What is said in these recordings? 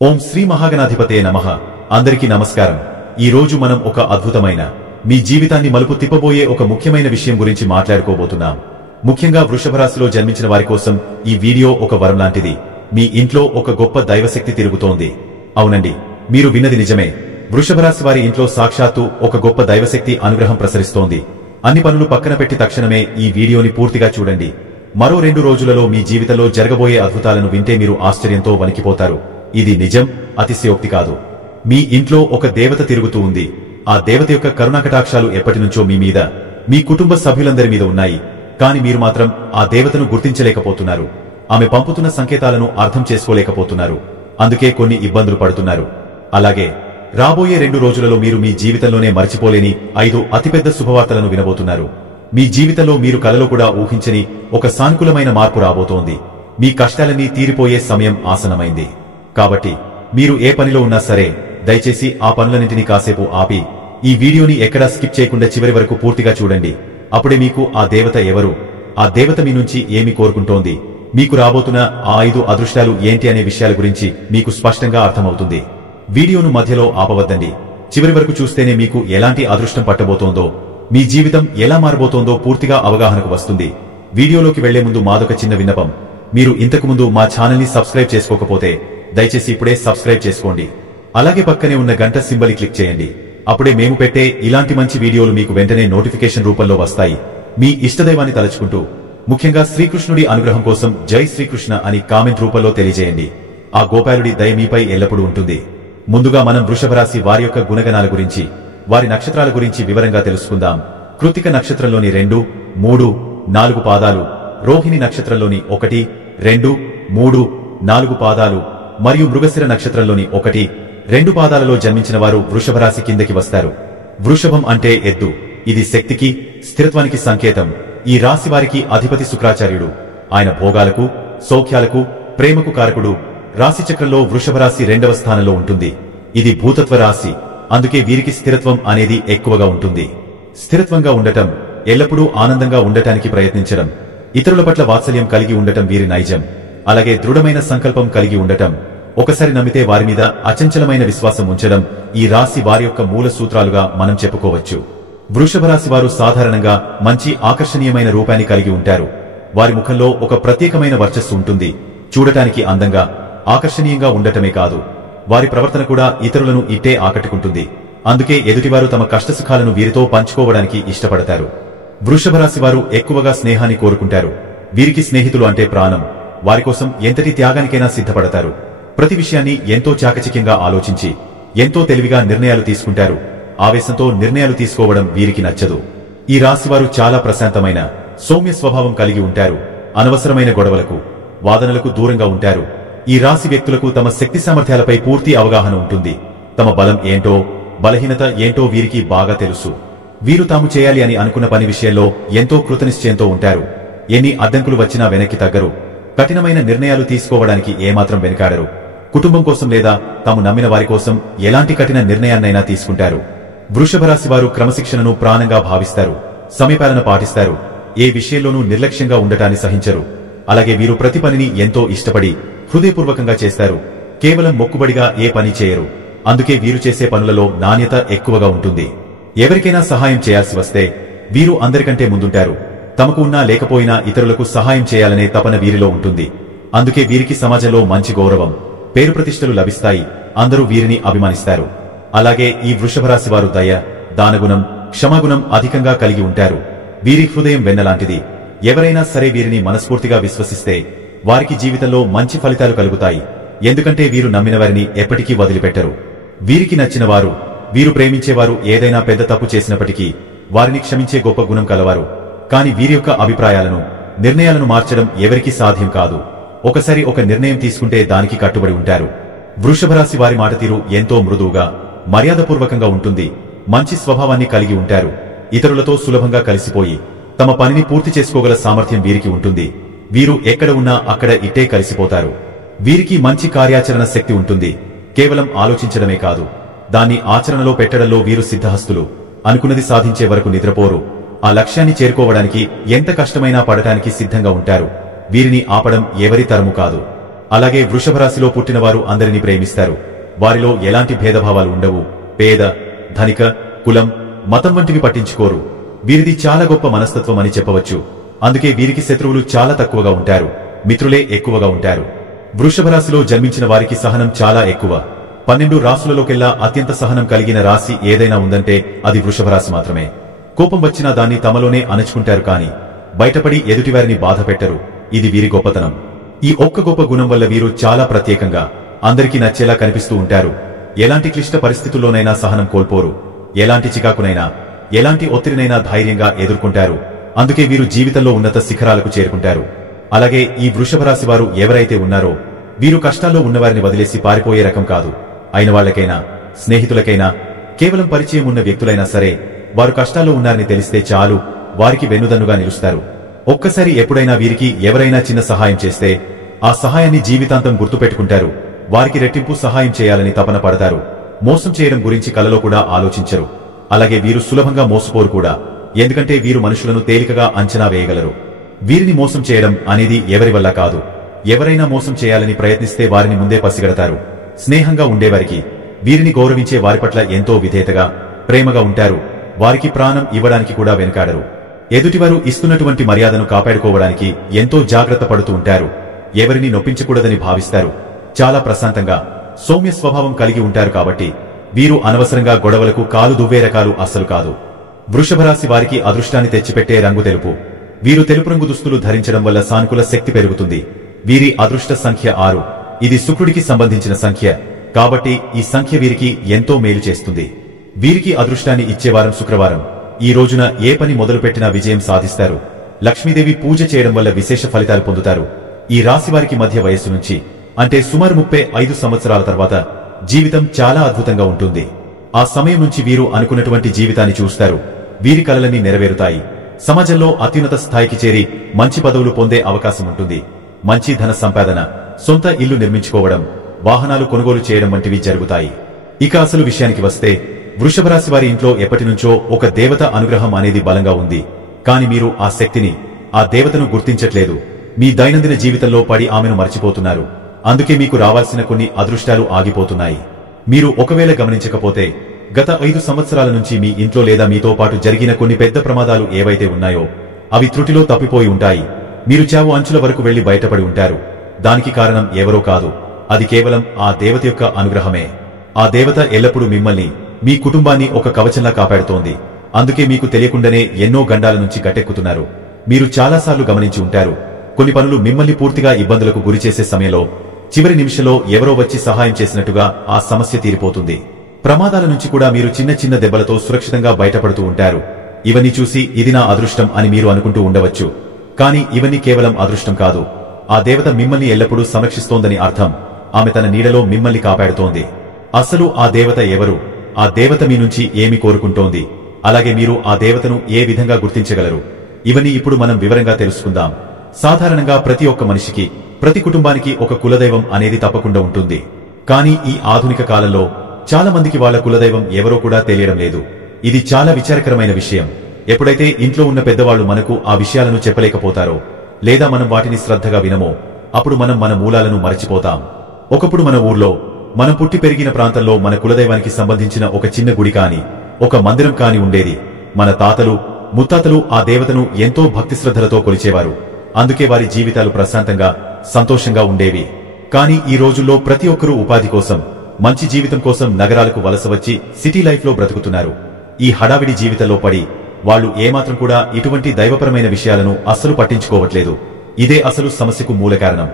ఓం శ్రీ మహాగణాధిపతే నమః. అందరికీ నమస్కారం. ఈ రోజు మనం ఒక అద్భుతమైన మీ జీవితాన్ని మలుపు తిప్పబోయే ఒక ముఖ్యమైన విషయం గురించి మాట్లాడుకోబోతున్నాం. ముఖ్యంగా వృషభ రాశిలో జన్మించిన వారి కోసం ఈ వీడియో ఒక వరం లాంటిది. మీ ఇంట్లో ఒక గొప్ప దైవశక్తి తిరుగుతోంది. అవునండి, మీరు విన్నది నిజమే. వృషభ రాశి వారి ఇంట్లో సాక్షాత్తు ఒక గొప్ప దైవశక్తి అనుగ్రహం ప్రసరిస్తోంది. అన్ని పనులు పక్కన పెట్టి తక్షణమే ఈ వీడియోని పూర్తిగా చూడండి. మరో 2 రోజులలో మీ జీవితంలో జరగబోయే అద్భుతాలను వింటే మీరు ఆశ్చర్యంతో వణికిపోతారు. ఇది నిజం, అతిశయోక్తి కాదు. మీ ఇంట్లో ఒక దేవత తిరుగుతూ ఉంది. ఆ దేవత యొక్క కరుణాకటాక్షాలు ఎప్పటినుంచో మీ మీద, మీ కుటుంబ సభ్యులందరి మీద ఉన్నాయి. కాని మీరు మాత్రం ఆ దేవతను గుర్తించలేకపోతున్నారు. ఆమె పంపుతున్న సంకేతాలను అర్థం చేసుకోలేకపోతున్నారు. అందుకే కొన్ని ఇబ్బందులు పడుతున్నారు. అలాగే రాబోయే 2 రోజులలో మీరు మీ జీవితంలోనే మర్చిపోలేని 5 అతిపెద్ద శుభవార్తలను వినబోతున్నారు. మీ జీవితంలో మీరు కలలో కూడా ఊహించని ఒక సానుకూలమైన మార్పు రాబోతోంది. మీ కష్టాలన్నీ తీరిపోయే సమయం ఆసన్నమైంది. కాబట్టి మీరు ఏ పనిలో ఉన్నా సరే దయచేసి ఆ పనులన్నింటినీ కాసేపు ఆపి ఈ వీడియోని ఎక్కడా స్కిప్ చేయకుండా చివరి వరకు పూర్తిగా చూడండి. అప్పుడే మీకు ఆ దేవత ఎవరు, ఆ దేవత మీ నుంచి ఏమి కోరుకుంటోంది, మీకు రాబోతున్న ఆ 5 అదృష్టాలు ఏంటి అనే విషయాల గురించి మీకు స్పష్టంగా అర్థమవుతుంది. వీడియోను మధ్యలో ఆపవద్దండి. చివరి వరకు చూస్తేనే మీకు ఎలాంటి అదృష్టం పట్టబోతోందో, మీ జీవితం ఎలా మారబోతోందో పూర్తిగా అవగాహనకు వస్తుంది. వీడియోలోకి వెళ్లే ముందు మాదొక చిన్న విన్నపం. మీరు ఇంతకుముందు మా ఛానల్ని సబ్స్క్రైబ్ చేసుకోకపోతే దయచేసి ఇప్పుడే సబ్స్క్రైబ్ చేసుకోండి. అలాగే పక్కనే ఉన్న గంట సింబల్ క్లిక్ చేయండి. అప్పుడే మేము పెట్టే ఇలాంటి మంచి వీడియోలు మీకు వెంటనే నోటిఫికేషన్ రూపంలో వస్తాయి. మీ ఇష్టదైవాన్ని తలుచుకుంటూ ముఖ్యంగా శ్రీకృష్ణుడి అనుగ్రహం కోసం జై శ్రీకృష్ణ అని కామెంట్ రూపంలో తెలియజేయండి. ఆ గోపాలుడి దయ మీపై ఎల్లప్పుడూ ఉంటుంది. ముందుగా మనం వృషభ రాశి వారి యొక్క గుణగణాల గురించి, వారి నక్షత్రాల గురించి వివరంగా తెలుసుకుందాం. కృత్తిక నక్షత్రంలోని 2, 3, 4 పాదాలు, రోహిణి నక్షత్రంలోని 1, 2, 3, 4 పాదాలు మరియు మృగశిర నక్షత్రంలోని 1, 2 పాదాలలో జన్మించిన వారు వృషభ రాశి కిందకి వస్తారు. వృషభం అంటే ఎద్దు. ఇది శక్తికి, స్థిరత్వానికి సంకేతం. ఈ రాశి వారికి అధిపతి శుక్రాచార్యుడు. ఆయన భోగాలకు, సౌఖ్యాలకు, ప్రేమకు కారకుడు. రాశి చక్రంలో వృషభ రాశి 2వ స్థానంలో ఉంటుంది. ఇది భూతత్వ రాశి. అందుకే వీరికి స్థిరత్వం అనేది ఎక్కువగా ఉంటుంది. స్థిరత్వంగా ఉండటం, ఎల్లప్పుడూ ఆనందంగా ఉండటానికి ప్రయత్నించడం, ఇతరుల పట్ల వాత్సల్యం కలిగి ఉండటం వీరి నైజం. అలాగే దృఢమైన సంకల్పం కలిగి ఉండటం, ఒకసారి నమ్మితే వారి మీద అచంచలమైన విశ్వాసం ఉంచడం ఈ రాశి వారి యొక్క మూల సూత్రాలుగా మనం చెప్పుకోవచ్చు. వృషభ రాశి వారు సాధారణంగా మంచి ఆకర్షణీయమైన రూపాన్ని కలిగి ఉంటారు. వారి ముఖంలో ఒక ప్రత్యేకమైన వర్చస్సు ఉంటుంది. చూడటానికి అందంగా, ఆకర్షణీయంగా ఉండటమే కాదు, వారి ప్రవర్తన కూడా ఇతరులను ఇట్టే ఆకట్టుకుంటుంది. అందుకే ఎదుటివారు తమ కష్టసుఖాలను వీరితో పంచుకోవడానికి ఇష్టపడతారు. వృషభ రాశి వారు ఎక్కువగా స్నేహాన్ని కోరుకుంటారు. వీరికి స్నేహితులు అంటే ప్రాణం. వారి కోసం ఎంతటి త్యాగానికైనా సిద్ధపడతారు. ప్రతి విషయాన్ని ఎంతో చాకచక్యంగా ఆలోచించి ఎంతో తెలివిగా నిర్ణయాలు తీసుకుంటారు. ఆవేశంతో నిర్ణయాలు తీసుకోవడం వీరికి నచ్చదు. ఈ రాశివారు చాలా ప్రశాంతమైన, సౌమ్య స్వభావం కలిగి ఉంటారు. అనవసరమైన గొడవలకు, వాదనలకు దూరంగా ఉంటారు. ఈ రాశి వ్యక్తులకు తమ శక్తి సామర్థ్యాలపై పూర్తి అవగాహన ఉంటుంది. తమ బలం ఏంటో, బలహీనత ఏంటో వీరికి బాగా తెలుసు. వీరు తాము చేయాలి అని అనుకున్న పని విషయంలో ఎంతో కృతనిశ్చయంతో ఉంటారు. ఎన్ని అడ్డంకులు వచ్చినా వెనక్కి తగ్గరు. కఠినమైన నిర్ణయాలు తీసుకోవడానికి ఏమాత్రం వెనుకాడరు. కుటుంబం కోసం లేదా తాము నమ్మిన వారి కోసం ఎలాంటి కఠిన నిర్ణయాన్నైనా తీసుకుంటారు. వృషభ రాశి వారు క్రమశిక్షణను ప్రాణంగా భావిస్తారు. సమయపాలన పాటిస్తారు. ఏ విషయంలోనూ నిర్లక్ష్యంగా ఉండటాన్ని సహించరు. అలాగే వీరు ప్రతి పనిని ఎంతో ఇష్టపడి హృదయపూర్వకంగా చేస్తారు. కేవలం మొక్కుబడిగా ఏ పని చేయరు. అందుకే వీరు చేసే పనులలో నాణ్యత ఎక్కువగా ఉంటుంది. ఎవరికైనా సహాయం చేయాల్సి వస్తే వీరు అందరికంటే ముందుంటారు. తమకు ఉన్నా లేకపోయినా ఇతరులకు సహాయం చేయాలనే తపన వీరిలో ఉంటుంది. అందుకే వీరికి సమాజంలో మంచి గౌరవం, పేరు ప్రతిష్టలు లభిస్తాయి. అందరూ వీరిని అభిమానిస్తారు. అలాగే ఈ వృషభ రాశి వారు దయ, దానగుణం, క్షమాగుణం అధికంగా కలిగి ఉంటారు. వీరి హృదయం వెన్నలాంటిది. ఎవరైనా సరే వీరిని మనస్ఫూర్తిగా విశ్వసిస్తే వారికి జీవితంలో మంచి ఫలితాలు కలుగుతాయి. ఎందుకంటే వీరు నమ్మిన వారిని ఎప్పటికీ వదిలిపెట్టరు. వీరికి నచ్చిన వారు, వీరు ప్రేమించేవారు ఏదైనా పెద్ద తప్పు చేసినప్పటికీ వారిని క్షమించే గొప్ప గుణం కలవారు. కాని వీరి యొక్క అభిప్రాయాలను, నిర్ణయాలను మార్చడం ఎవరికీ సాధ్యం కాదు. ఒకసారి ఒక నిర్ణయం తీసుకుంటే దానికి కట్టుబడి ఉంటారు. వృషభ రాశి వారి మాట తీరు ఎంతో మృదువుగా, మర్యాదపూర్వకంగా ఉంటుంది. మంచి స్వభావాన్ని కలిగి ఉంటారు. ఇతరులతో సులభంగా కలిసిపోయి తమ పనిని పూర్తి చేసుకోగల సామర్థ్యం వీరికి ఉంటుంది. వీరు ఎక్కడ ఉన్నా అక్కడ ఇట్టే కలిసిపోతారు. వీరికి మంచి కార్యాచరణ శక్తి ఉంటుంది. కేవలం ఆలోచించడమే కాదు, దాన్ని ఆచరణలో పెట్టడంలో వీరు సిద్ధహస్తులు. అనుకున్నది సాధించే వరకు నిద్రపోరు. ఆ లక్ష్యాన్ని చేరుకోవడానికి ఎంత కష్టమైనా పడటానికి సిద్ధంగా ఉంటారు. వీరిని ఆపడం ఎవరి తరము కాదు. అలాగే వృషభ రాశిలో పుట్టినవారు అందరినీ ప్రేమిస్తారు. వారిలో ఎలాంటి భేదభావాలు ఉండవు. పేద, ధనిక, కులం, మతం వంటివి పట్టించుకోరు. వీరిది చాలా గొప్ప మనస్తత్వం అని చెప్పవచ్చు. అందుకే వీరికి శత్రువులు చాలా తక్కువగా ఉంటారు, మిత్రులే ఎక్కువగా ఉంటారు. వృషభ రాశిలో జన్మించిన వారికి సహనం చాలా ఎక్కువ. 12 రాశులలోకెల్లా అత్యంత సహనం కలిగిన రాశి ఏదైనా ఉందంటే అది వృషభ రాశి మాత్రమే. కోపం వచ్చినా దాన్ని తమలోనే అణచుకుంటారు, కాని బయటపడి ఎదుటివారిని బాధ పెట్టరు. ఇది వీరి గొప్పతనం. ఈ ఒక్క గొప్ప గుణం వల్ల వీరు చాలా ప్రత్యేకంగా, అందరికీ నచ్చేలా కనిపిస్తూ ఉంటారు. ఎలాంటి క్లిష్ట పరిస్థితుల్లోనైనా సహనం కోల్పోరు. ఎలాంటి చికాకునైనా, ఎలాంటి ఒత్తిడినైనా ధైర్యంగా ఎదుర్కొంటారు. అందుకే వీరు జీవితంలో ఉన్నత శిఖరాలకు చేరుకుంటారు. అలాగే ఈ వృషభ రాశి వారు ఎవరైతే ఉన్నారో వీరు కష్టాల్లో ఉన్నవారిని వదిలేసి పారిపోయే రకం కాదు. అయిన వాళ్లకైనా, స్నేహితులకైనా, కేవలం పరిచయం ఉన్న వ్యక్తులైనా సరే వారు కష్టాల్లో ఉన్నారని తెలిస్తే చాలు వారికి వెన్నుదన్నుగా నిలుస్తారు. ఒక్కసారి ఎప్పుడైనా వీరికి ఎవరైనా చిన్న సహాయం చేస్తే ఆ సహాయాన్ని జీవితాంతం గుర్తుపెట్టుకుంటారు. వారికి రెట్టింపు సహాయం చేయాలని తపన పడతారు. మోసం చేయడం గురించి కలలో కూడా ఆలోచించరు. అలాగే వీరు సులభంగా మోసపోరు కూడా. ఎందుకంటే వీరు మనుషులను తేలికగా అంచనా వేయగలరు. వీరిని మోసం చేయడం అనేది ఎవరి వల్ల కాదు. ఎవరైనా మోసం చేయాలని ప్రయత్నిస్తే వారిని ముందే పసిగడతారు. స్నేహంగా ఉండేవారికి, వీరిని గౌరవించే వారి పట్ల ఎంతో విధేయతగా, ప్రేమగా ఉంటారు. వారికి ప్రాణం ఇవ్వడానికి కూడా వెనుకాడరు. ఎదుటివారు ఇస్తున్నటువంటి మర్యాదను కాపాడుకోవడానికి ఎంతో జాగ్రత్త పడుతూ ఉంటారు. ఎవరిని నొప్పించకూడదని భావిస్తారు. చాలా ప్రశాంతంగా, సౌమ్య స్వభావం కలిగి ఉంటారు. కాబట్టి వీరు అనవసరంగా గొడవలకు కాలు దువ్వే రకాలు అస్సలు కాదు. వృషభ రాశి వారికి అదృష్టాన్ని తెచ్చిపెట్టే రంగు తెలుపు. వీరు తెలుపు రంగు దుస్తులు ధరించడం వల్ల సానుకూల శక్తి పెరుగుతుంది. వీరి అదృష్ట సంఖ్య 6. ఇది శుక్రుడికి సంబంధించిన సంఖ్య కాబట్టి ఈ సంఖ్య వీరికి ఎంతో మేలు చేస్తుంది. వీరికి అదృష్టాన్ని ఇచ్చేవారం శుక్రవారం. ఈ రోజున ఏ పని మొదలుపెట్టినా విజయం సాధిస్తారు. లక్ష్మీదేవి పూజ చేయడం వల్ల విశేష ఫలితాలు పొందుతారు. ఈ రాశి వారికి మధ్య వయస్సు నుంచి, అంటే సుమారు 35 సంవత్సరాల తర్వాత జీవితం చాలా అద్భుతంగా ఉంటుంది. ఆ సమయం నుంచి వీరు అనుకున్నటువంటి జీవితాన్ని చూస్తారు. వీరి కలలన్నీ నెరవేరుతాయి. సమాజంలో అత్యున్నత స్థాయికి చేరి మంచి పదవులు పొందే అవకాశం ఉంటుంది. మంచి ధన సంపాదన, సొంత ఇల్లు నిర్మించుకోవడం, వాహనాలు కొనుగోలు చేయడం వంటివి జరుగుతాయి. ఇక అసలు విషయానికి వస్తే వృషభ రాశి వారి ఇంట్లో ఎప్పటినుంచో ఒక దేవత అనుగ్రహం అనేది బలంగా ఉంది. కాని మీరు ఆ శక్తిని, ఆ దేవతను గుర్తించట్లేదు. మీ దైనందిన జీవితంలో పడి ఆమెను మర్చిపోతున్నారు. అందుకే మీకు రావాల్సిన కొన్ని అదృష్టాలు ఆగిపోతున్నాయి. మీరు ఒకవేళ గమనించకపోతే గత 5 సంవత్సరాల నుంచి మీ ఇంట్లో లేదా మీతో పాటు జరిగిన కొన్ని పెద్ద ప్రమాదాలు ఏవైతే ఉన్నాయో అవి త్రుటిలో తప్పిపోయి ఉంటాయి. మీరు చావు అంచుల వరకు వెళ్లి బయటపడి ఉంటారు. దానికి కారణం ఎవరో కాదు, అది కేవలం ఆ దేవత యొక్క అనుగ్రహమే. ఆ దేవత ఎల్లప్పుడూ మిమ్మల్ని, మీ కుటుంబాన్ని ఒక కవచంలా కాపాడుతోంది. అందుకే మీకు తెలియకుండానే ఎన్నో గండాల నుంచి గట్టెక్కుతున్నారు. మీరు చాలాసార్లు గమనించి ఉంటారు. కొన్ని పనులు మిమ్మల్ని పూర్తిగా ఇబ్బందులకు గురిచేసే సమయంలో చివరి నిమిషంలో ఎవరో వచ్చి సహాయం చేసినట్టుగా ఆ సమస్య తీరిపోతుంది. ప్రమాదాల నుంచి కూడా మీరు చిన్న చిన్న దెబ్బలతో సురక్షితంగా బయటపడుతూ ఉంటారు. ఇవన్నీ చూసి ఇది నా అదృష్టం అని మీరు అనుకుంటూ ఉండవచ్చు. కానీ ఇవన్నీ కేవలం అదృష్టం కాదు. ఆ దేవత మిమ్మల్ని ఎల్లప్పుడూ సంరక్షిస్తోందని అర్థం. ఆమె తన నీడలో మిమ్మల్ని కాపాడుతోంది. అసలు ఆ దేవత ఎవరు? ఆ దేవత మీ నుంచి ఏమి కోరుకుంటోంది? అలాగే మీరు ఆ దేవతను ఏ విధంగా గుర్తించగలరు? ఇవన్నీ ఇప్పుడు మనం వివరంగా తెలుసుకుందాం. సాధారణంగా ప్రతి ఒక్క మనిషికి, ప్రతి కుటుంబానికి ఒక కులదైవం అనేది తప్పకుండా ఉంటుంది. కానీ ఈ ఆధునిక కాలంలో చాలా మందికి వాళ్ల కులదైవం ఎవరో కూడా తెలియడం లేదు. ఇది చాలా విచారకరమైన విషయం. ఎప్పుడైతే ఇంట్లో ఉన్న పెద్దవాళ్లు మనకు ఆ విషయాలను చెప్పలేకపోతారో, లేదా మనం వాటిని శ్రద్ధగా వినమో, అప్పుడు మనం మన మూలాలను మరచిపోతాం. ఒకప్పుడు మన ఊర్లో, మనం పుట్టి పెరిగిన ప్రాంతంలో మన కులదైవానికి సంబంధించిన ఒక చిన్న గుడి కాని, ఒక మందిరం కాని ఉండేది. మన తాతలు, ముత్తాతలు ఆ దేవతను ఎంతో భక్తి శ్రద్ధలతో కొలిచేవారు. అందుకే వారి జీవితాలు ప్రశాంతంగా, సంతోషంగా ఉండేవి. కానీ ఈ రోజుల్లో ప్రతి ఒక్కరూ ఉపాధి కోసం, మంచి జీవితం కోసం నగరాలకు వలస వచ్చి సిటీ లైఫ్ లో బ్రతుకుతున్నారు. ఈ హడావిడి జీవితంలో పడి వాళ్లు ఏమాత్రం కూడా ఇటువంటి దైవపరమైన విషయాలను అస్సలు పట్టించుకోవట్లేదు. ఇదే అసలు సమస్యకు మూల కారణం.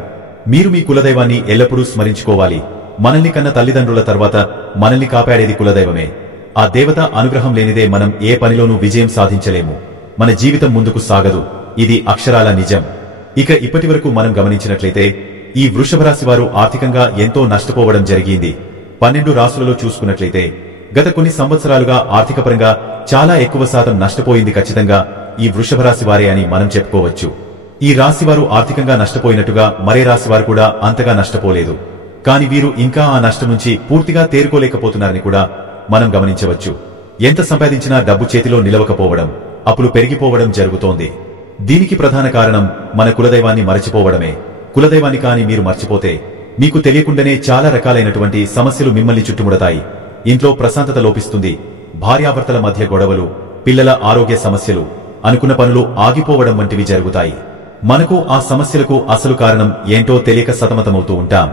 మీరు మీ కులదైవాన్ని ఎల్లప్పుడూ స్మరించుకోవాలి. మనల్ని కన్న తల్లిదండ్రుల తర్వాత మనల్ని కాపాడేది కులదైవమే. ఆ దేవత అనుగ్రహం లేనిదే మనం ఏ పనిలోనూ విజయం సాధించలేము. మన జీవితం ముందుకు సాగదు. ఇది అక్షరాల నిజం. ఇక ఇప్పటి వరకు మనం గమనించినట్లయితే ఈ వృషభ రాశి వారు ఆర్థికంగా ఎంతో నష్టపోవడం జరిగింది. 12 రాశులలో చూసుకున్నట్లయితే గత కొన్ని సంవత్సరాలుగా ఆర్థికపరంగా చాలా ఎక్కువ శాతం నష్టపోయింది ఖచ్చితంగా ఈ వృషభ రాశి వారే అని మనం చెప్పుకోవచ్చు. ఈ రాశి వారు ఆర్థికంగా నష్టపోయినట్టుగా మరే రాశి వారు కూడా అంతగా నష్టపోలేదు. కాని వీరు ఇంకా ఆ నష్టం నుంచి పూర్తిగా తేరుకోలేకపోతున్నారని కూడా మనం గమనించవచ్చు. ఎంత సంపాదించినా డబ్బు చేతిలో నిలవకపోవడం, అప్పులు పెరిగిపోవడం జరుగుతోంది. దీనికి ప్రధాన కారణం మన కులదైవాన్ని మరచిపోవడమే. కులదైవాన్ని కాని మీరు మర్చిపోతే మీకు తెలియకుండానే చాలా రకాలైనటువంటి సమస్యలు మిమ్మల్ని చుట్టుముడతాయి. ఇంట్లో ప్రశాంతత లోపిస్తుంది. భార్యాభర్తల మధ్య గొడవలు, పిల్లల ఆరోగ్య సమస్యలు, అనుకున్న పనులు ఆగిపోవడం వంటివి జరుగుతాయి. మనకు ఆ సమస్యలకు అసలు కారణం ఏంటో తెలియక సతమతమవుతూ ఉంటాం.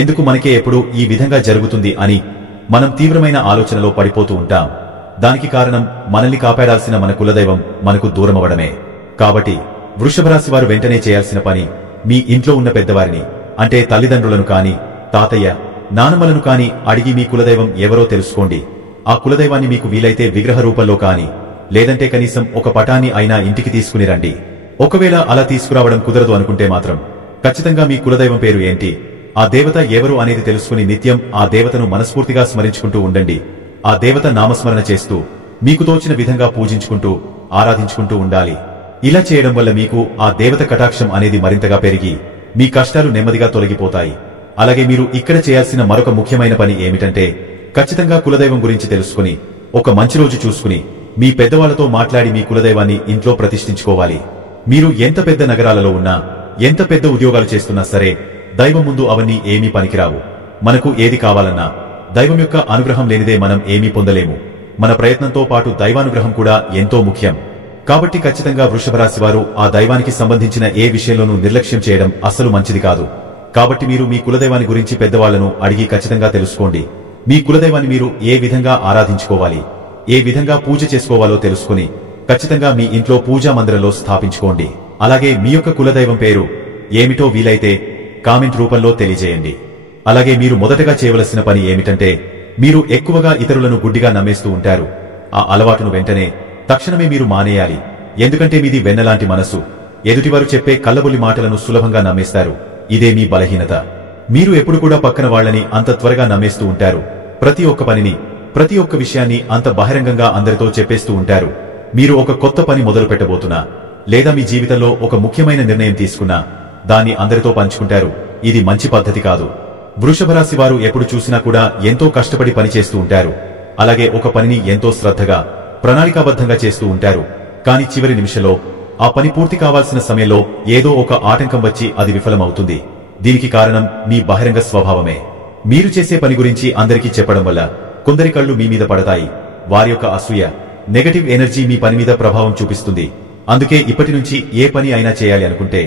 ఎందుకు మనకే ఎప్పుడు ఈ విధంగా జరుగుతుంది అని మనం తీవ్రమైన ఆలోచనలో పడిపోతూ ఉంటాం. దానికి కారణం మనల్ని కాపాడాల్సిన మన కులదైవం మనకు దూరమవడమే. కాబట్టి వృషభరాశి వారు వెంటనే చేయాల్సిన పని, మీ ఇంట్లో ఉన్న పెద్దవారిని, అంటే తల్లిదండ్రులను కాని, తాతయ్య, నానమ్మలను కాని అడిగి మీ కులదైవం ఎవరో తెలుసుకోండి. ఆ కులదైవాన్ని మీకు వీలైతే విగ్రహ రూపంలో కాని, లేదంటే కనీసం ఒక పటాన్ని అయినా ఇంటికి తీసుకుని రండి. ఒకవేళ అలా తీసుకురావడం కుదరదు అనుకుంటే మాత్రం ఖచ్చితంగా మీ కులదైవం పేరు ఏంటి, ఆ దేవత ఎవరు అనేది తెలుసుకుని నిత్యం ఆ దేవతను మనస్ఫూర్తిగా స్మరించుకుంటూ ఉండండి. ఆ దేవత నామస్మరణ చేస్తూ మీకు తోచిన విధంగా పూజించుకుంటూ ఆరాధించుకుంటూ ఉండాలి. ఇలా చేయడం వల్ల మీకు ఆ దేవత కటాక్షం అనేది మరింతగా పెరిగి మీ కష్టాలు నెమ్మదిగా తొలగిపోతాయి. అలాగే మీరు ఇక్కడ చేయాల్సిన మరొక ముఖ్యమైన పని ఏమిటంటే, ఖచ్చితంగా కులదైవం గురించి తెలుసుకుని ఒక మంచి రోజు చూసుకుని మీ పెద్దవాళ్లతో మాట్లాడి మీ కులదైవాన్ని ఇంట్లో ప్రతిష్ఠించుకోవాలి. మీరు ఎంత పెద్ద నగరాలలో ఉన్నా, ఎంత పెద్ద ఉద్యోగాలు చేస్తున్నా సరే, దైవం ముందు అవన్నీ ఏమీ పనికిరావు. మనకు ఏది కావాలన్నా దైవం యొక్క అనుగ్రహం లేనిదే మనం ఏమీ పొందలేము. మన ప్రయత్నంతో పాటు దైవానుగ్రహం కూడా ఎంతో ముఖ్యం. కాబట్టి ఖచ్చితంగా వృషభరాశి వారు ఆ దైవానికి సంబంధించిన ఏ విషయంలోనూ నిర్లక్ష్యం చేయడం అస్సలు మంచిది కాదు. కాబట్టి మీరు మీ కులదైవాన్ని గురించి పెద్దవాళ్లను అడిగి ఖచ్చితంగా తెలుసుకోండి. మీ కులదైవాన్ని మీరు ఏ విధంగా ఆరాధించుకోవాలి, ఏ విధంగా పూజ చేసుకోవాలో తెలుసుకుని ఖచ్చితంగా మీ ఇంట్లో పూజా మందిరంలో స్థాపించుకోండి. అలాగే మీ యొక్క కులదైవం పేరు ఏమిటో వీలైతే కామెంట్ రూపంలో తెలియజేయండి. అలాగే మీరు మొదటగా చేయవలసిన పని ఏమిటంటే, మీరు ఎక్కువగా ఇతరులను గుడ్డిగా నమ్మేస్తూ ఉంటారు. ఆ అలవాటును వెంటనే తక్షణమే మీరు మానేయాలి. ఎందుకంటే మీది వెన్నలాంటి మనసు. ఎదుటివారు చెప్పే కల్లబొల్లి మాటలను సులభంగా నమ్మేస్తారు. ఇదే మీ బలహీనత. మీరు ఎప్పుడు కూడా పక్కన వాళ్లని అంత త్వరగా నమ్మేస్తూ ఉంటారు. ప్రతి ఒక్క పనిని, ప్రతి ఒక్క విషయాన్ని అంత బహిరంగంగా అందరితో చెప్పేస్తూ ఉంటారు. మీరు ఒక కొత్త పని మొదలు పెట్టబోతున్నా, లేదా మీ జీవితంలో ఒక ముఖ్యమైన నిర్ణయం తీసుకున్నా దాన్ని అందరితో పంచుకుంటారు. ఇది మంచి పద్ధతి కాదు. వృషభరాశి వారు ఎప్పుడు చూసినా కూడా ఎంతో కష్టపడి పనిచేస్తూ ఉంటారు. అలాగే ఒక పనిని ఎంతో శ్రద్ధగా, ప్రణాళికాబద్ధంగా చేస్తూ ఉంటారు. కానీ చివరి నిమిషంలో ఆ పని పూర్తి కావాల్సిన సమయంలో ఏదో ఒక ఆటంకం వచ్చి అది విఫలమవుతుంది. దీనికి కారణం మీ బహిరంగ స్వభావమే. మీరు చేసే పని గురించి అందరికీ చెప్పడం వల్ల కొందరి కళ్ళు మీ మీద పడతాయి. వారి యొక్క అసూయ, నెగటివ్ ఎనర్జీ మీ పని మీద ప్రభావం చూపిస్తుంది. అందుకే ఇప్పటి నుంచి ఏ పని అయినా చేయాలి అనుకుంటే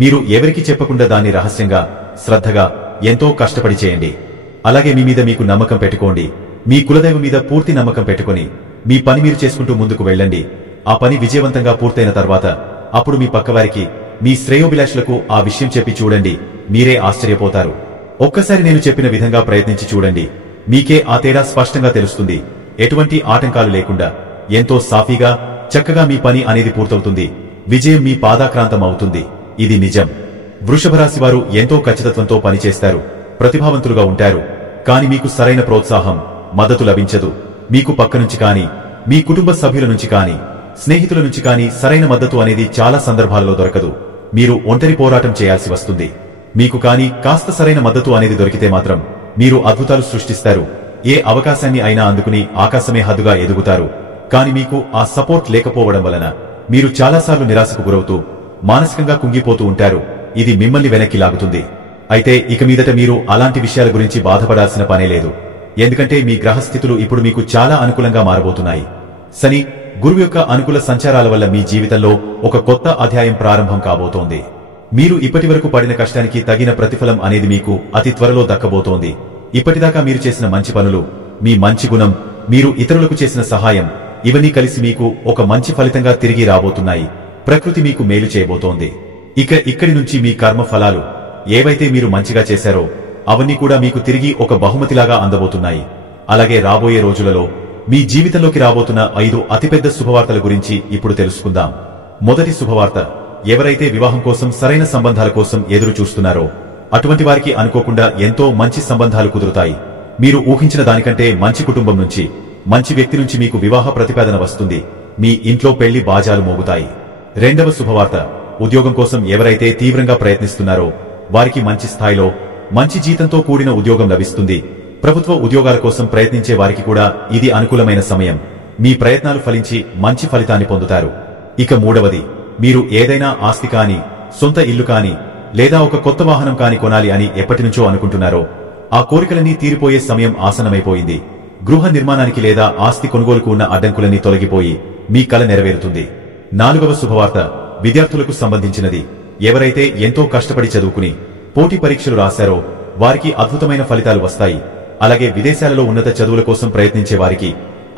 మీరు ఎవరికి చెప్పకుండా దాన్ని రహస్యంగా, శ్రద్ధగా, ఎంతో కష్టపడి చేయండి. అలాగే మీ మీద మీకు నమ్మకం పెట్టుకోండి. మీ కులదైవం మీద పూర్తి నమ్మకం పెట్టుకుని మీ పని మీరు చేసుకుంటూ ముందుకు వెళ్ళండి. ఆ పని విజయవంతంగా పూర్తయిన తర్వాత అప్పుడు మీ పక్కవారికి, మీ శ్రేయోభిలాషులకు ఆ విషయం చెప్పి చూడండి. మీరే ఆశ్చర్యపోతారు. ఒక్కసారి నేను చెప్పిన విధంగా ప్రయత్నించి చూడండి. మీకే ఆ తేడా స్పష్టంగా తెలుస్తుంది. ఎటువంటి ఆటంకాలు లేకుండా ఎంతో సాఫీగా, చక్కగా మీ పని అనేది పూర్తవుతుంది. విజయం మీ పాదాక్రాంతం అవుతుంది. ఇది నిజం. వృషభరాశి వారు ఎంతో ఖచ్చితత్వంతో పనిచేస్తారు. ప్రతిభావంతులుగా ఉంటారు. కాని మీకు సరైన ప్రోత్సాహం, మద్దతు లభించదు. మీకు పక్క నుంచి కాని, మీ కుటుంబ సభ్యుల నుంచి కాని, స్నేహితుల నుంచి కాని సరైన మద్దతు అనేది చాలా సందర్భాల్లో దొరకదు. మీరు ఒంటరి పోరాటం చేయాల్సి వస్తుంది. మీకు కాని కాస్త సరైన మద్దతు అనేది దొరికితే మాత్రం మీరు అద్భుతాలు సృష్టిస్తారు. ఏ అవకాశాన్ని అయినా అందుకుని ఆకాశమే హద్దుగా ఎదుగుతారు. కాని మీకు ఆ సపోర్ట్ లేకపోవడం వలన మీరు చాలాసార్లు నిరాశకు గురవుతూ మానసికంగా కుంగిపోతూ ఉంటారు. ఇది మిమ్మల్ని వెనక్కి లాగుతుంది. అయితే ఇక మీదట మీరు అలాంటి విషయాల గురించి బాధపడాల్సిన పనే లేదు. ఎందుకంటే మీ గ్రహస్థితులు ఇప్పుడు మీకు చాలా అనుకూలంగా మారబోతున్నాయి. శని, గురువు యొక్క అనుకూల సంచారాల వల్ల మీ జీవితంలో ఒక కొత్త అధ్యాయం ప్రారంభం కాబోతోంది. మీరు ఇప్పటివరకు పడిన కష్టానికి తగిన ప్రతిఫలం అనేది మీకు అతి త్వరలో దక్కబోతోంది. ఇప్పటిదాకా మీరు చేసిన మంచి పనులు, మీ మంచి గుణం, మీరు ఇతరులకు చేసిన సహాయం, ఇవన్నీ కలిసి మీకు ఒక మంచి ఫలితంగా తిరిగి రాబోతున్నాయి. ప్రకృతి మీకు మేలు చేయబోతోంది. ఇక ఇక్కడి నుంచి మీ కర్మ ఫలాలు ఏవైతే మీరు మంచిగా చేశారో అవన్నీ కూడా మీకు తిరిగి ఒక బహుమతిలాగా అందబోతున్నాయి. అలాగే రాబోయే రోజులలో మీ జీవితంలోకి రాబోతున్న 5 అతిపెద్ద శుభవార్తల గురించి ఇప్పుడు తెలుసుకుందాం. మొదటి శుభవార్త, ఎవరైతే వివాహం కోసం, సరైన సంబంధాల కోసం ఎదురు చూస్తున్నారో అటువంటి వారికి అనుకోకుండా ఎంతో మంచి సంబంధాలు కుదురుతాయి. మీరు ఊహించిన దానికంటే మంచి కుటుంబం నుంచి, మంచి వ్యక్తి నుంచి మీకు వివాహ ప్రతిపాదన వస్తుంది. మీ ఇంట్లో పెళ్లి బాజాలు మోగుతాయి. రెండవ శుభవార్త, ఉద్యోగం కోసం ఎవరైతే తీవ్రంగా ప్రయత్నిస్తున్నారో వారికి మంచి స్థాయిలో, మంచి జీతంతో కూడిన ఉద్యోగం లభిస్తుంది. ప్రభుత్వ ఉద్యోగాల కోసం ప్రయత్నించే వారికి కూడా ఇది అనుకూలమైన సమయం. మీ ప్రయత్నాలు ఫలించి మంచి ఫలితాన్ని పొందుతారు. ఇక మూడవది, మీరు ఏదైనా ఆస్తి కాని, సొంత ఇల్లు కాని, లేదా ఒక కొత్త వాహనం కాని కొనాలి అని ఎప్పటినుంచో అనుకుంటున్నారో ఆ కోరికలన్నీ తీరిపోయే సమయం ఆసన్నమైపోయింది. గృహ నిర్మాణానికి లేదా ఆస్తి కొనుగోలుకు ఉన్న అడ్డంకులన్నీ తొలగిపోయి మీ కల నెరవేరుతుంది. 4వ శుభవార్త విద్యార్థులకు సంబంధించినది. ఎవరైతే ఎంతో కష్టపడి చదువుకుని పోటీ పరీక్షలు రాశారో వారికి అద్భుతమైన ఫలితాలు వస్తాయి. అలాగే విదేశాలలో ఉన్నత చదువుల కోసం ప్రయత్నించే వారికి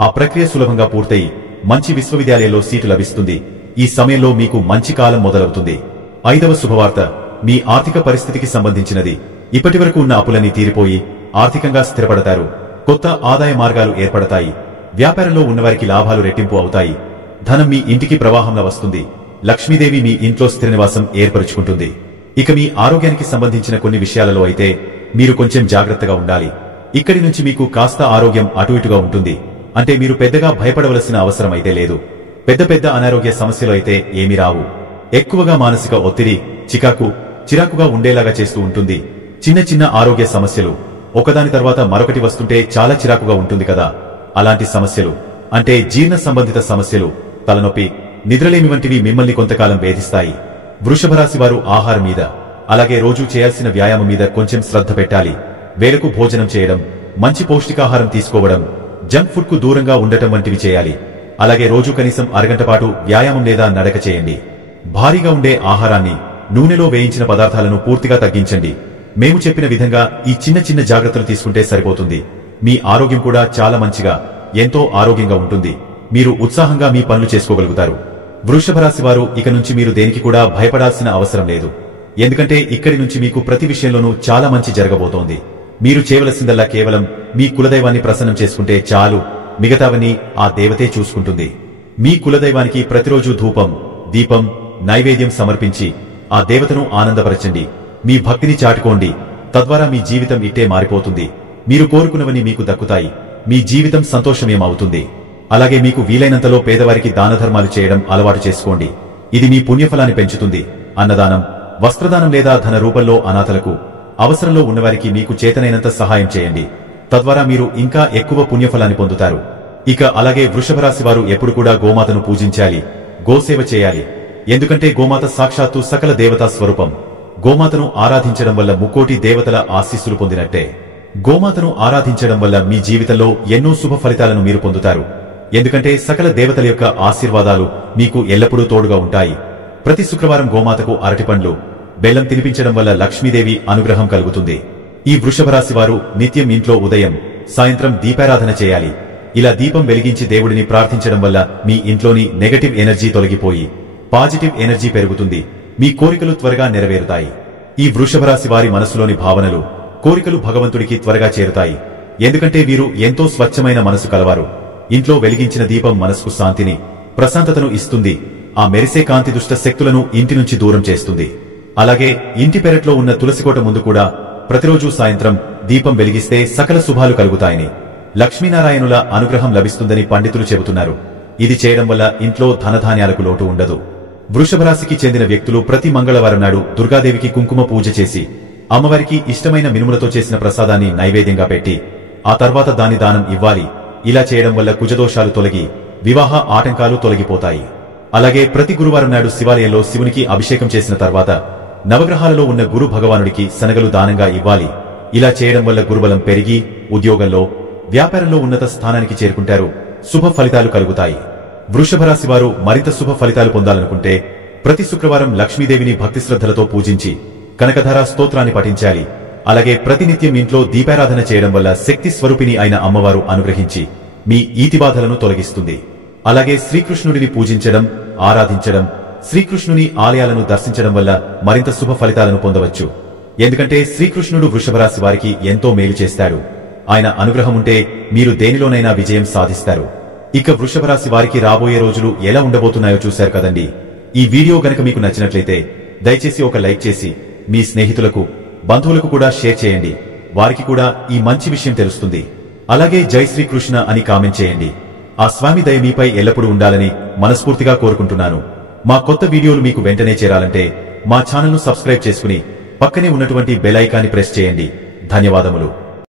ఆ ప్రక్రియ సులభంగా పూర్తయి మంచి విశ్వవిద్యాలయంలో సీటు లభిస్తుంది. ఈ సమయంలో మీకు మంచి కాలం మొదలవుతుంది. 5వ శుభవార్త మీ ఆర్థిక పరిస్థితికి సంబంధించినది. ఇప్పటివరకు ఉన్న అప్పులన్నీ తీరిపోయి ఆర్థికంగా స్థిరపడతారు. కొత్త ఆదాయ మార్గాలు ఏర్పడతాయి. వ్యాపారంలో ఉన్నవారికి లాభాలు రెట్టింపు అవుతాయి. ధనం మీ ఇంటికి ప్రవాహంలో వస్తుంది. లక్ష్మీదేవి మీ ఇంట్లో స్థిర నివాసం ఏర్పరుచుకుంటుంది. ఇక మీ ఆరోగ్యానికి సంబంధించిన కొన్ని విషయాలలో అయితే మీరు కొంచెం జాగ్రత్తగా ఉండాలి. ఇక్కడి నుంచి మీకు కాస్త ఆరోగ్యం అటు ఇటుగా ఉంటుంది. అంటే మీరు పెద్దగా భయపడవలసిన అవసరం అయితే లేదు. పెద్ద పెద్ద అనారోగ్య సమస్యలు అయితే ఏమీ రావు. ఎక్కువగా మానసిక ఒత్తిడి చిరాకుగా ఉండేలాగా చేస్తూ ఉంటుంది. చిన్న చిన్న ఆరోగ్య సమస్యలు ఒకదాని తర్వాత మరొకటి వస్తుంటే చాలా చిరాకుగా ఉంటుంది కదా. అలాంటి సమస్యలు అంటే జీర్ణ సంబంధిత సమస్యలు, తలనొప్పి, నిద్రలేమి వంటివి మిమ్మల్ని కొంతకాలం వేధిస్తాయి. వృషభ రాశి వారు ఆహారం మీద అలాగే రోజూ చేయాల్సిన వ్యాయామం మీద కొంచెం శ్రద్ధ పెట్టాలి. వేళకు భోజనం చేయడం, మంచి పౌష్టికాహారం తీసుకోవడం, జంక్ ఫుడ్ కు దూరంగా ఉండటం వంటివి చేయాలి. అలాగే రోజు కనీసం అరగంట పాటు వ్యాయామం లేదా నడక చేయండి. భారీగా ఉండే ఆహారాన్ని, నూనెలో వేయించిన పదార్థాలను పూర్తిగా తగ్గించండి. మేము చెప్పిన విధంగా ఈ చిన్న చిన్న జాగ్రత్తలు తీసుకుంటే సరిపోతుంది. మీ ఆరోగ్యం కూడా చాలా మంచిగా, ఎంతో ఆరోగ్యంగా ఉంటుంది. మీరు ఉత్సాహంగా మీ పనులు చేసుకోగలుగుతారు. వృషభ రాశి వారు ఇక నుంచి మీరు దేనికి కూడా భయపడాల్సిన అవసరం లేదు. ఎందుకంటే ఇక్కడి నుంచి మీకు ప్రతి విషయంలోనూ చాలా మంచి జరగబోతోంది. మీరు చేయవలసిందల్లా కేవలం మీ కులదైవాన్ని ప్రసన్నం చేసుకుంటే చాలు. మిగతావన్నీ ఆ దేవతే చూసుకుంటుంది. మీ కులదైవానికి ప్రతిరోజు ధూపం, దీపం, నైవేద్యం సమర్పించి ఆ దేవతను ఆనందపరచండి. మీ భక్తిని చాటుకోండి. తద్వారా మీ జీవితం ఇట్టే మారిపోతుంది. మీరు కోరుకున్నవని మీకు దక్కుతాయి. మీ జీవితం సంతోషమేమవుతుంది. అలాగే మీకు వీలైనంతలో పేదవారికి దానధర్మాలు చేయడం అలవాటు చేసుకోండి. ఇది మీ పుణ్యఫలాన్ని పెంచుతుంది. అన్నదానం, వస్త్రదానం లేదా ధన రూపంలో అనాథలకు, అవసరంలో ఉన్నవారికి మీకు చేతనైనంత సహాయం చేయండి. తద్వారా మీరు ఇంకా ఎక్కువ పుణ్యఫలాన్ని పొందుతారు. ఇక అలాగే వృషభ రాశి వారు ఎప్పుడు కూడా గోమాతను పూజించాలి, గోసేవ చేయాలి. ఎందుకంటే గోమాత సాక్షాత్తు సకల దేవతా స్వరూపం. గోమాతను ఆరాధించడం వల్ల ముక్కోటి దేవతల ఆశీస్సులు పొందినట్టే. గోమాతను ఆరాధించడం వల్ల మీ జీవితంలో ఎన్నో శుభ ఫలితాలను మీరు పొందుతారు. ఎందుకంటే సకల దేవతల యొక్క ఆశీర్వాదాలు మీకు ఎల్లప్పుడూ తోడుగా ఉంటాయి. ప్రతి శుక్రవారం గోమాతకు అరటిపండ్లు, బెల్లం తినిపించడం వల్ల లక్ష్మీదేవి అనుగ్రహం కలుగుతుంది. ఈ వృషభ రాశి వారు నిత్యం ఇంట్లో ఉదయం, సాయంత్రం దీపారాధన చేయాలి. ఇలా దీపం వెలిగించి దేవుడిని ప్రార్థించడం వల్ల మీ ఇంట్లోని నెగటివ్ ఎనర్జీ తొలగిపోయి పాజిటివ్ ఎనర్జీ పెరుగుతుంది. మీ కోరికలు త్వరగా నెరవేరుతాయి. ఈ వృషభ రాశి వారి మనసులోని భావనలు, కోరికలు భగవంతుడికి త్వరగా చేరుతాయి. ఎందుకంటే వీరు ఎంతో స్వచ్ఛమైన మనసు కలవారు. ఇంట్లో వెలిగించిన దీపం మనసుకు శాంతిని, ప్రశాంతతను ఇస్తుంది. ఆ మెరిసే కాంతి దుష్ట శక్తులను ఇంటి నుంచి దూరం చేస్తుంది. అలాగే ఇంటి పెరట్లో ఉన్న తులసికోట ముందు కూడా ప్రతిరోజు సాయంత్రం దీపం వెలిగిస్తే సకల శుభాలు కలుగుతాయని, లక్ష్మీనారాయణుల అనుగ్రహం లభిస్తుందని పండితులు చెబుతున్నారు. ఇది చేయడం వల్ల ఇంట్లో ధనధాన్యాలకు లోటు ఉండదు. వృషభ రాశికి చెందిన వ్యక్తులు ప్రతి మంగళవారం నాడు దుర్గాదేవికి కుంకుమ పూజ చేసి అమ్మవారికి ఇష్టమైన మినుములతో చేసిన ప్రసాదాన్ని నైవేద్యంగా పెట్టి ఆ తర్వాత దాని దానం ఇవ్వాలి. ఇలా చేయడం వల్ల కుజదోషాలు తొలగి వివాహ ఆటంకాలు తొలగిపోతాయి. అలాగే ప్రతి గురువారం నాడు శివాలయంలో శివునికి అభిషేకం చేసిన తర్వాత నవగ్రహాలలో ఉన్న గురు భగవానుడికి శనగలు దానంగా ఇవ్వాలి. ఇలా చేయడం వల్ల గురుబలం పెరిగి ఉద్యోగంలో, వ్యాపారంలో ఉన్నత స్థానానికి చేరుకుంటారు. శుభ ఫలితాలు కలుగుతాయి. వృషభ రాశి వారు మరింత శుభ ఫలితాలు పొందాలనుకుంటే ప్రతి శుక్రవారం లక్ష్మీదేవిని భక్తి శ్రద్ధలతో పూజించి కనకధార స్తోత్రాన్ని పఠించాలి. అలాగే ప్రతినిత్యం ఇంట్లో దీపారాధన చేయడం వల్ల శక్తి స్వరూపిణి అయిన అమ్మవారు అనుగ్రహించి మీ ఈతిబాధలను తొలగిస్తుంది. అలాగే శ్రీకృష్ణుడిని పూజించడం, ఆరాధించడం, శ్రీకృష్ణుని ఆలయాలను దర్శించడం వల్ల మరింత శుభ ఫలితాలను పొందవచ్చు. ఎందుకంటే శ్రీకృష్ణుడు వృషభ రాశి వారికి ఎంతో మేలు చేస్తాడు. ఆయన అనుగ్రహం ఉంటే మీరు దేనిలోనైనా విజయం సాధిస్తారు. ఇక వృషభ రాశి వారికి రాబోయే రోజులు ఎలా ఉండబోతున్నాయో చూశారు కదండి. ఈ వీడియో గనక మీకు నచ్చినట్లయితే దయచేసి ఒక లైక్ చేసి మీ స్నేహితులకు, బంధువులకు కూడా షేర్ చేయండి. వారికి కూడా ఈ మంచి విషయం తెలుస్తుంది. అలాగే జై శ్రీకృష్ణ అని కామెంట్ చేయండి. ఆ స్వామి దయ మీపై ఎల్లప్పుడూ ఉండాలని మనస్ఫూర్తిగా కోరుకుంటున్నాను. మా కొత్త వీడియోలు మీకు వెంటనే చేరాలంటే మా ఛానల్ను సబ్స్క్రైబ్ చేసుకుని పక్కనే ఉన్నటువంటి బెల్ ఐకాన్ని ప్రెస్ చేయండి. ధన్యవాదములు.